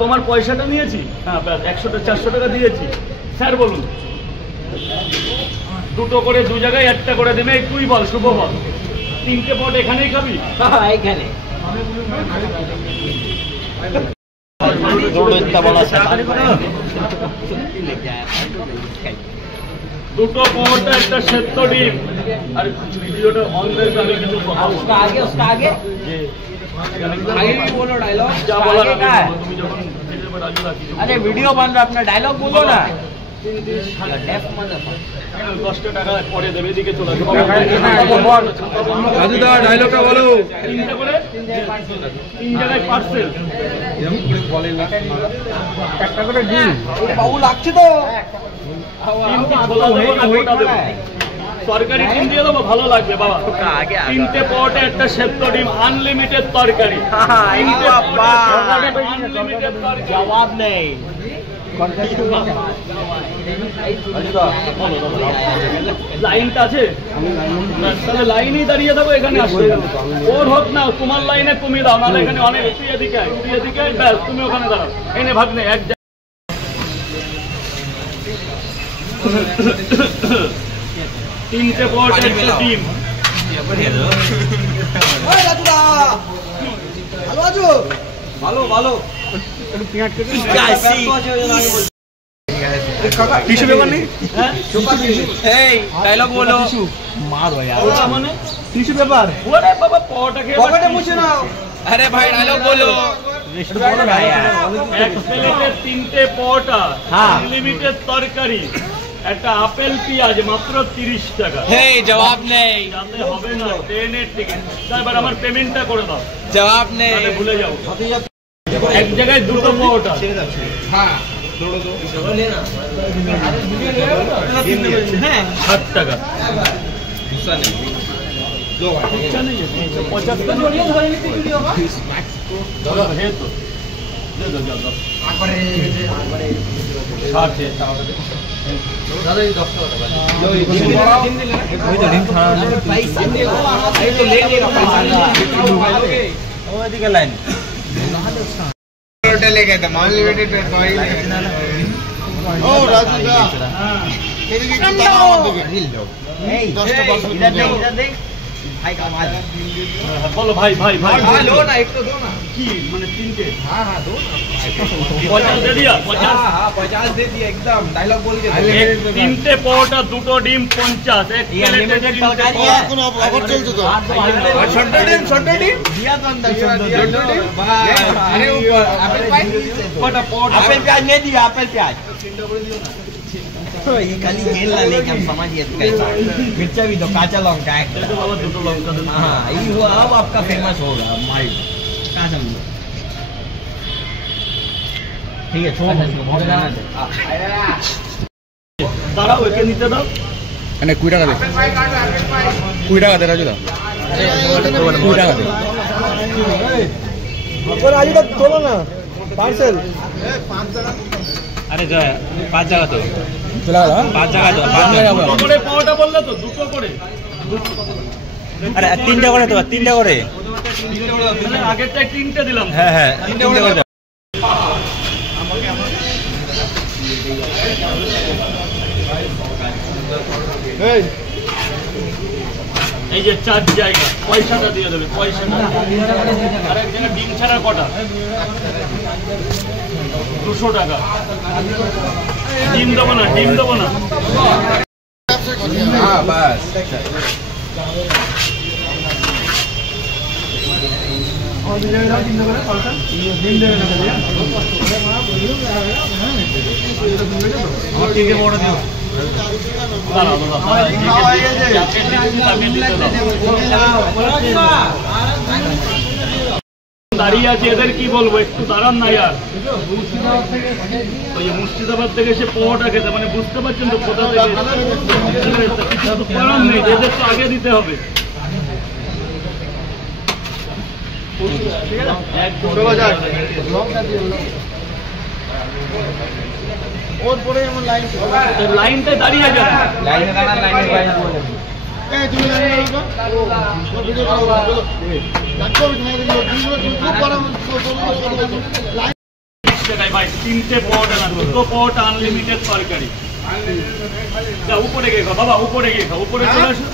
তোমার পয়সাটা নিয়েছি, হ্যাঁ 100-400 টাকা দিয়েছি। স্যার বলুন, দুটো করে দু জায়গায় একটা করে দেবে। তুই বল, শুভ বল, 3টে পট এখানেই খাবি? এখানে দুটো পট, একটা সেদ্ধ ডিম। আর ভিডিওটা অন করে আমি কিছু আগে बोलो डायलॉग যা বলার है। তুমি যখন अरे वीडियो बन रहा, अपना डायलॉग बोलो ना। 10 টাকা পরে দেবে, এদিকে চলে আসবে। রাজুদা ডায়লগটা বলো। 3টা করে 3 জায়গায় পার্সেল। একটা করে ডিম বাবু লাগছে তো। তরকারি ডিম দিয়ে দেবো, ভালো লাগবে বাবা। 3টে পটে একটা সেদ্ধ ডিম, আনলিমিটেড তরকারি। জবাব নেই। লাইনটা আছে, তাহলে লাইনেই দাঁড়িয়ে দেবো এখানে। আসবে ওর হোক না, তোমার লাইনে কমিয়ে দাও, নাহলে এখানে অনেক। তুই এদিকে আয়, তুই এদিকে আয়, ব্যাস তুমি ওখানে দাঁড়াও। এনে ভাগ নেই এক 3টে পট একটা ডিম। ভালো ভালো টিস্যু পেপার নেই? ডায়লগ বলো। মার ভাই মানে টিস্যু পেপার ওরে বাবা, পটাকে পকেটে মুছে নাও। আরে ভাই ডায়লগ বলো। বলো না यार। এক প্লেটে 3টে পটা, হ্যাঁ। আনলিমিটেড তরকারি, একটা আপেল পেঁয়াজ, মাত্র 30 টাকা। হেই জবাব নেই। যাতে হবে না ট্রেনের টিকিট। এবার আমার পেমেন্টটা করে দাও, জবাব নেই। তাহলে ভুলে যাও। এক জায়গায় দুটো পটা। হ্যাঁ 60 টাকা। ইচ্ছা নেই 75 है तो दे दो जल्दी। 60 है दादा, ये 10 টাকা पैसा दे। এই তো ले लिया पैसा। ওইদিকে লাইন হোটেল ले गए थे अनलिमिटेड टॉयलेट। ओ राजू दा এদিকে একটু তাকাও আমার দিকে। এই 10টা পার্সেল इधर देख भाई का माल। बोलो भाई भाई भाई लो ना, एक तो दो ना। की माने 3টে। हाँ हाँ दो ना। 50 दे दिया, 50। हाँ 50 दे दिया एकदम। डायलॉग बोल के 3টে পটা, দুটো ডিম 50। এক প্লেটে তরকারি और কোনো অফার চলছে তো? छोटा टीम दिया तो अंदर छोटा टीम। अरे ऊपर एप्पल पाई पट एप्पल प्याज नहीं दिया। एप्पल प्याज ये खाली गेल ला लेके हम समझिए कैसा। मिर्चा भी दो, काचा लौंगा है। तो बाबा দুটো লঙ্কা দেন। हाँ ये हुआ, अब आपका फेमस होगा माइल्ड का समझो। ठीक है छोड़ इसको, बहुत गाना दे। দাঁড়াও, একে নিতে দাও। মানে 20 টাকা দে। 20 টাকা দে রাজু দা। 20 টাকা দে। राजू तक खोलो ना पार्सल। अरे जो 5 जगह तो চলে গেল 5 जगह तो দুটো করে পটা বললে তো, দুটো করে। अरे 3টা করে তো 3টা করে। মানে আগেরটা 3টে দিলাম। হ্যাঁ হ্যাঁ 3টা করে দাও। এই এই যে 4 জায়গা, পয়সাটা দিয়ে দেবে, পয়সাটা। আর এক জায়গা ডিম ছাড়া কটা? 200 টাকা। ডিম দেবো না, ডিম দেবো না। हां बस দাঁড়াও, দাঁড়িয়ে আছে, এদের কি বলবো, একটু দাঁড়ান না ইয়ার। ওই যে মুর্শিদাবাদ থেকে এসে পোহাটা খেতে, মানে বুঝতে পারছেন তো কোথা থেকে। কিছু তো করার নেই, এদের তো আগে দিতে হবে। और পরে এমন লাইন লাইনটা দাঁড়িয়ে যাবে। लाइन का लाइन प्राइस बोलो। এই তুমি লাইনে লাগো ভিডিও করো বলো লাগবে তোমাদের ভিডিও তুমি খুব বড় লাইন টাকায় ভাই, 3টে পরোটা না, 2 পরোটা আনলিমিটেড তরকারি। যা উপরে গিয়ে খাও বাবা, উপরে গিয়ে খাও, উপরে চলে আসো।